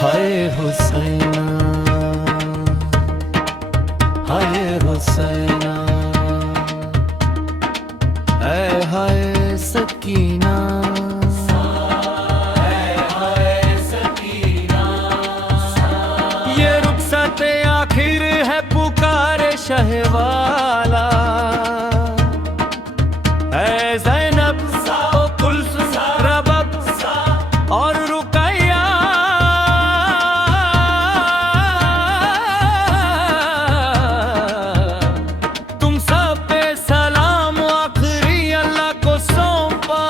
हाय हुसैना, हाय हुसैना, ऐ हाय सकीना, ये रुखसत आखिर है पुकारे शहवाला। ऐ ज़ैनब ओ कुल्सुम रबब और रुकैया, तुम सब पे सलाम आखिरी अल्लाह को सौंपा।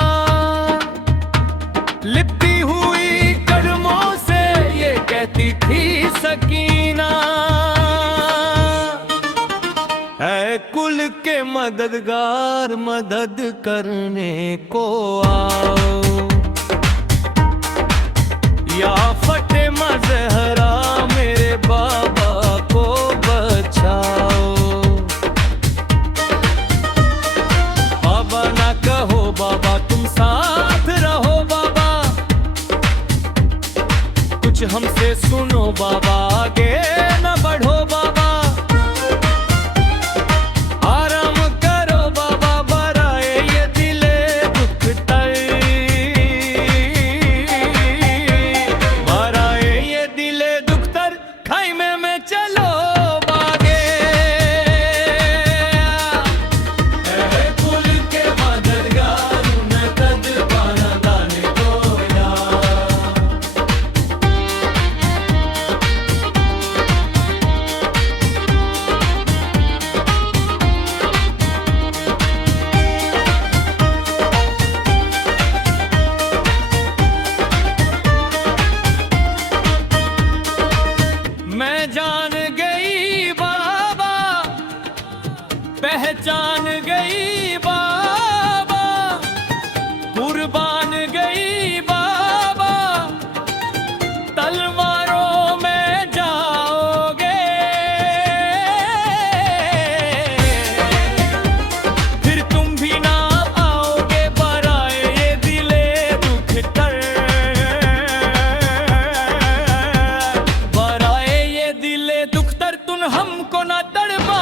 लिपटी हुई कदमों से ये कहती थी सकीना, ऐ कुल के मददगार मदद करने को आओ। या फतेमा ज़हरा मेरे बाबा को बचाओ। बाबा ना कहो बाबा तुम साथ रहो बाबा, कुछ हमसे सुनो बाबा आगे न बढ़ो बाबा। आराम करो बाबा बराए ये दिले दुख तर, बराए ये दिले दुख तर खाइमे में चलो बागे। कुल के मददगार मदद पाना दाने को यार। मैं जान गई बाबा, पहचान गई बाबा, कुर्बान गई बाबा, तलवारों में जाओगे। फिर तुम भी ना आओगे बराए ये दिले दुख तर, बराए ये दिले दुख तर तुम हमको ना तड़पा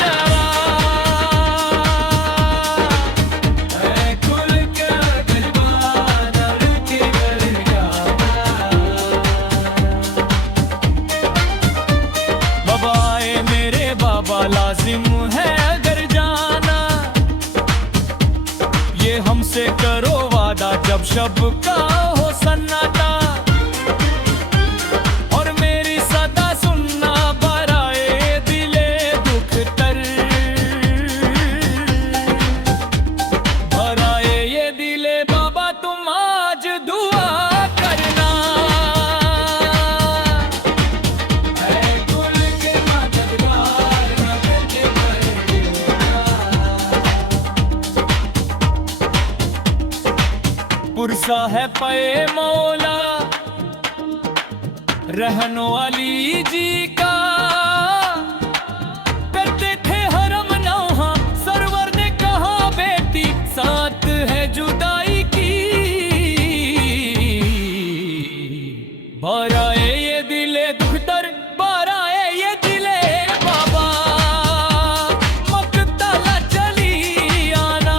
डरा। ऐ कुल का गलबा दर के गलिया, बाबा आए मेरे बाबा लाजिम है अगर जाना। ये हमसे करो वादा जब शब का हो सन्नाटा, और मेरी सदा सुनना बराए दिले दुख तर, बराए ये दिले बाबा तुम आज दुआ करना। ऐ कुल के मददगार मदद करेगा। पुरसा है पे मौला रहनो अली जी का, करते थे हरम नौहा सरवर ने कहा बेटी साथ है जुदाई की। बराए ये दिले दुख तर, बराए ये दिले बाबा, मकतला चली आना।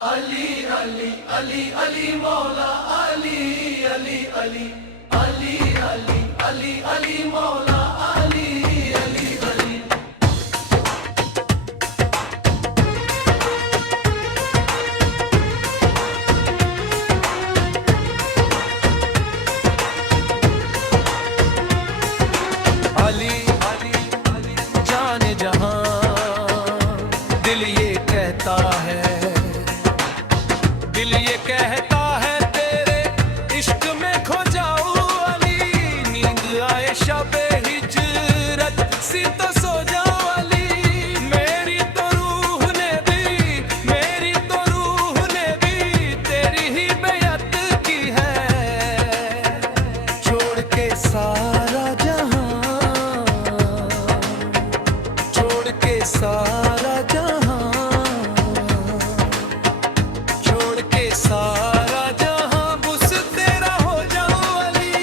अली अली अली अली मौला अली अली अली अली अली अली अली मौला अली अली अली। अली अली अली जाने जहां दिल ये कहता है, दिल ये कहता है तेरे इश्क में खो जाऊं अली। नींद आए शबे हिजरत सी तो सो जाऊं अली। मेरी तो रूह ने भी, मेरी तो रूह ने भी तेरी ही बेअत की है। छोड़ के सारा जहां, छोड़ के सारा जहां, छोड़ के सारा जहां बुस तेरा हो जाऊं अली,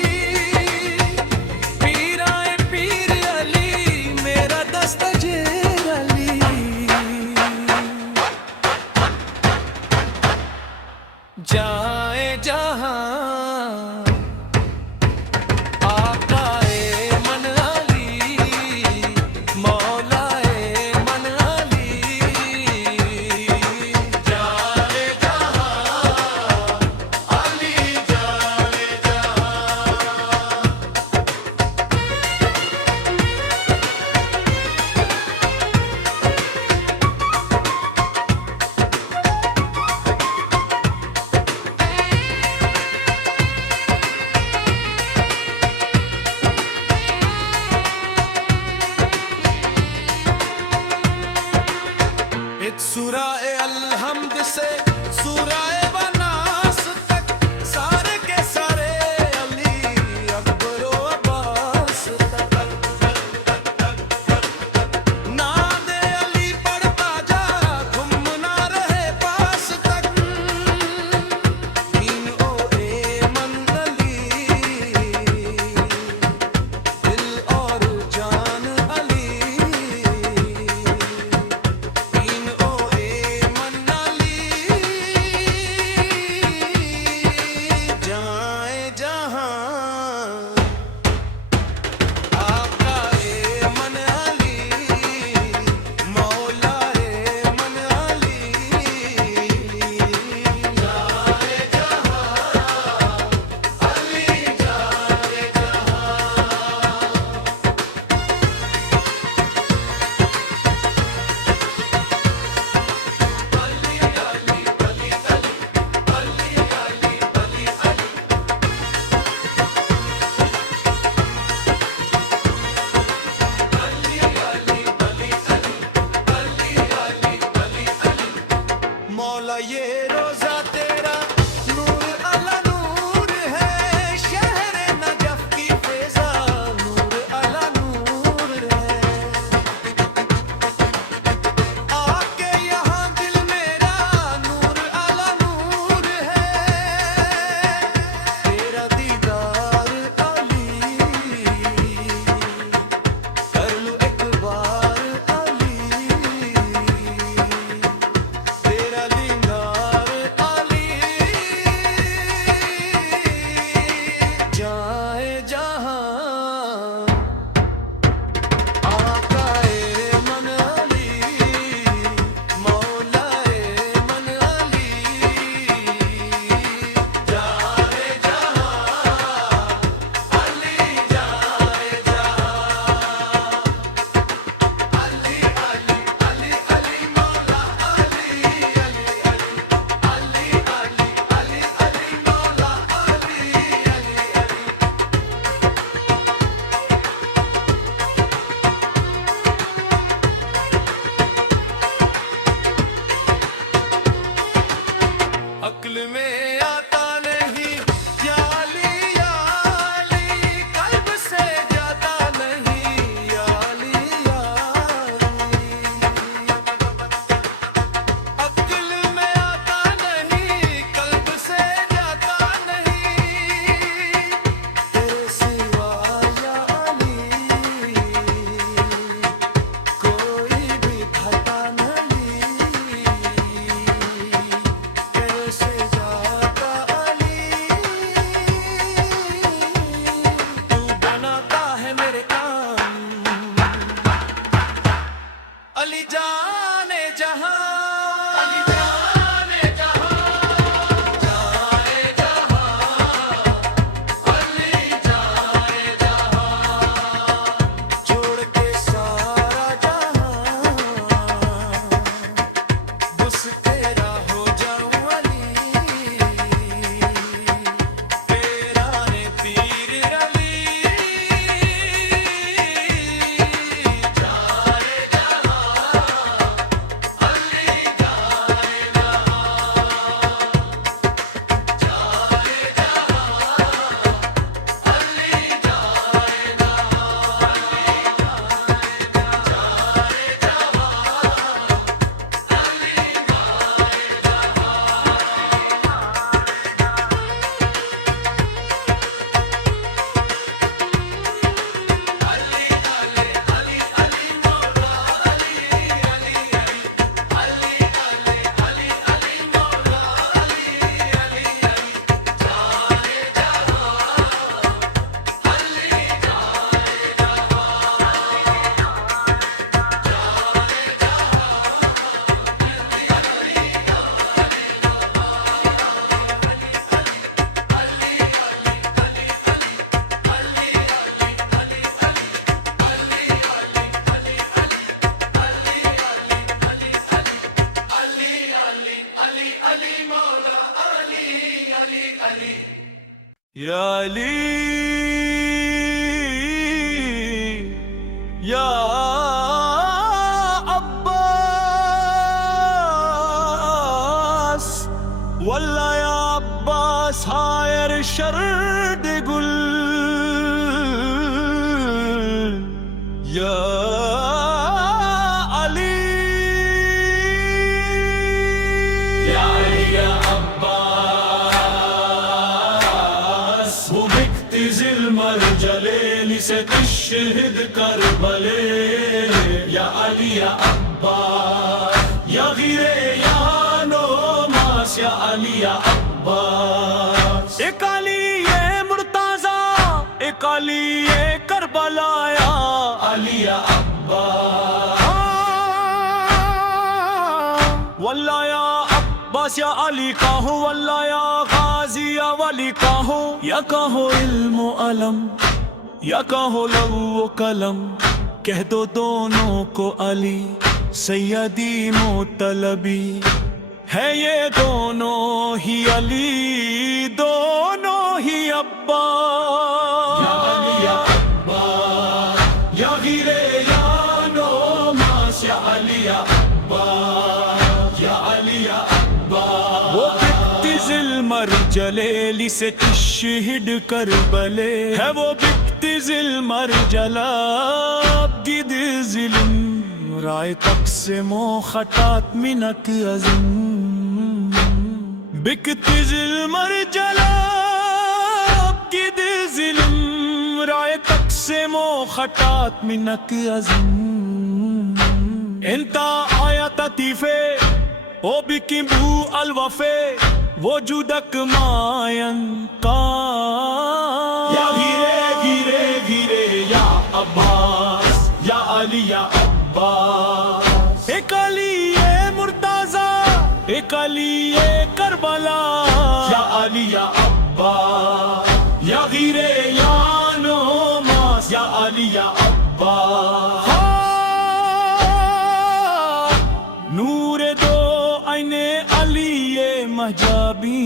पीर आए पीर अली, मेरा दस्तगीर अली। जाए जहां सूराए अलहम्द से सूराए वनास तक, सारे के सारे अली अकबरो अब्बास तक। नादे अली पढ़ता जा, तुम ना रहे पास तक। दीन ओ एमन अली, दिल और जान अली। मौला ये रोजा तेरा नूर अला नूर है, शहर नजफ की फेजा नूर अला नूर है। आके यहाँ दिल मेरा नूर अला नूर है, तेरा दीदार अली कर लूं एक बार अली। जाए जहां आकाए मन अली, मौलाए मन अली। जाए जहां अली, जाए जहां अली अली अली अली मौला अली अली अली अली अली अली अली मौला अली अली अली। अक्ल में आता नहीं या अली या अली, कल्ब से जाता नहीं या अली या अली। अक्ल में आता नहीं, कल्ब से जाता नहीं, तेरे सिवा या अली कोई भी घटा नहीं। कैसे जा अली या अली या अब्बास वल्ला या अब्बास हायर शर्द गुल या अली या अली या अब्बास वो बिकती ज़िल्मर जलेली से तशहीद करबले या अली या अब्बास या गिरे या नोमास या अली या अब्बास एक अली ये मुर्ताज़ा एक अली ये करबला या अली या अब्बास वल्ला या अब्बास या अली का हो वल्ला या गाजी या वली का हो या कहो इल्म अलम या कहो लव कलम कह दो दोनों को अली सैयदी मोतलबी है ये दोनों ही अली दोनों ही अब्बास या अली या अब्बास या गिरे या नोमास या अली या अब्बास या अली या अब्बास वो बिकती ज़िल्मर जलेली से तशहीद करबले है वो बिकती ज़िल्मर जलाब गिद ज़िल्म राय तक़सिमो खटात मिनक अज़म बिकती ज़िल्मर जलाब गिद ज़िल्म राय तक़सिमो खटात मिनक अज़म इंता आया ततीफ़े ओ बिकी बू अलवफ़े वजूदक मायन का या गिरे गिरे गिरे या अब्बास या अली या अब्बास एक अली ये मुर्ताज़ा एक अली ये करबला या अली या अब्बास या गिरे या नोमास या अली या अब्बास नूर दो आईने अली ये महजाबी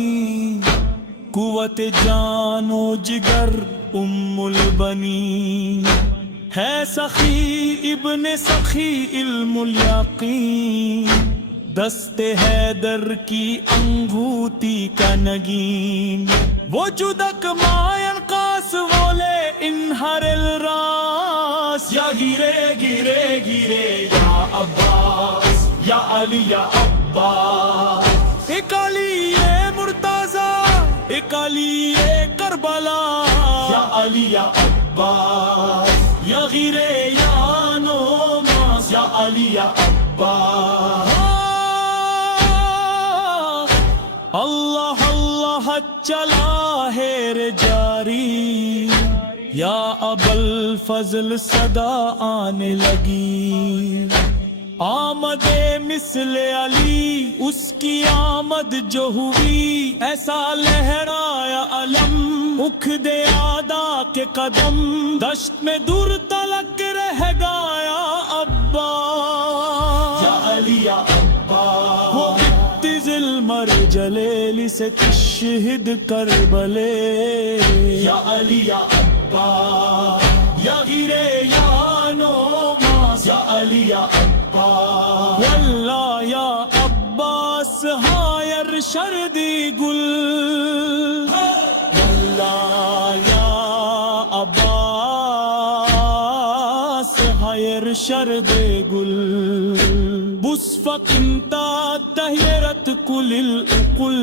कुव्वत जानो जिगर उम्मुल बनी है सखी इब्ने सखी इल्मुल यकीन दस्ते हैदर की अंगूठी का नगीन वो जुदक मायन कास बोले इन्हरल रास या गिरे गिरे गिरे या अब्बास या अली या अब्बास एक अली ये मुर्ताज़ा एक अली ये करबला या अली या अब्बास या गिरे या नोमास या अली या अब्बास अल्लाह अल्लाह चला है रे जारी या अबल फजल सदा आने लगी आमदे मिसले अली उसकी आमद जो हुई ऐसा लहराया अलम मुख दे आदा के कदम दश्त में दूर तलक रह गया अब्बास या अली या अब्बास वो बिकती ज़िल्मर जलेली से तशहीद करबले या अली या अब्बास या गिरे या नोमास या अली या वल्ला या अब्बास हायर शर्दी गुल वल्ला या अब्बास हायर शर्दी गुल बुस्फकिंता तहयरत कुलिल उकुल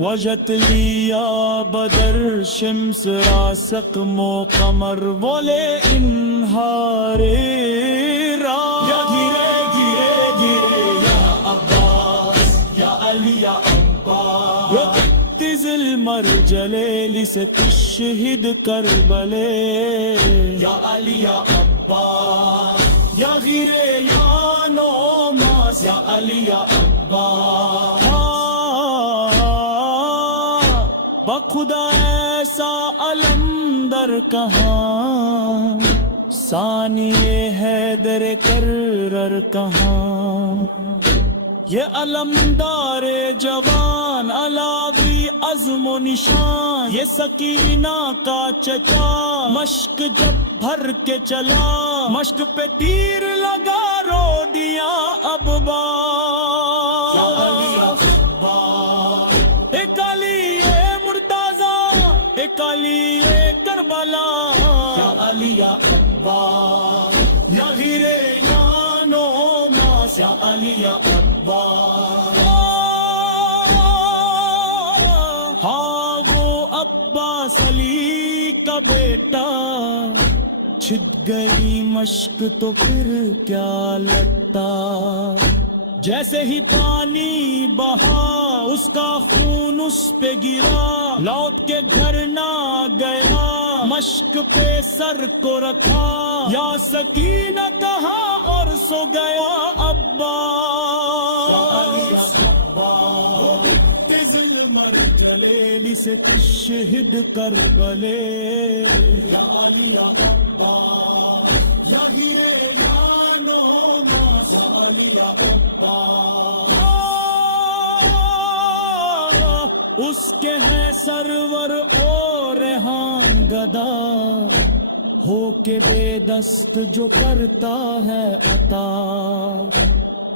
वजत लिया बदर शम्स रासक मो कमर बोले इन्हारे या गिरे गिरे गिरे या अब्बास या अली या अब्बास बिकती ज़िल्मर जलेली से तशहीद करबले या अली या अब्बास या गिरे या नोमास या अली या अब्बास बखुदा ऐसा अलमदर कहाँ सानिए हैदर करर कहाँ ये अलमदार जवान अलावी आज़मो निशान, ये सकीना का चचा मश्क जब भर के चला, मश्क पे तीर लगा रो दिया अब्बा। एक अली ए मुर्ताजा, एक अली ए करबला, या अली या अब्बा, या हीरे यानो मास, या अली या अब्बा। हाँ वो अब्बास अली का बेटा, छिद गई मश्क तो फिर क्या लगता। जैसे ही पानी बहा उसका खून उस पे गिरा, लौट के घर ना गया, मश्क पे सर को रखा, या सकीना कहा और सो गया अब्बा। मर जलेली से शहीद कर बले, या अली या अब्बा, या हीरे यानो मास, या अली या अब्बा। उसके है सरवर और रेहान गदा, हो के बेदस्त जो करता है अता।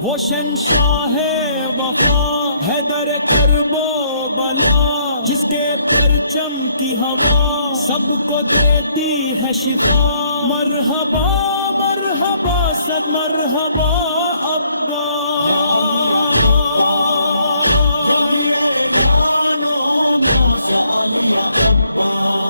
वो शहंशाह वफा हैदर करबो बला, जिसके परचम की हवा सबको देती है शिफा। मरहबा मरहबा सद मरहबा अब्बा। या अली या अब्बा।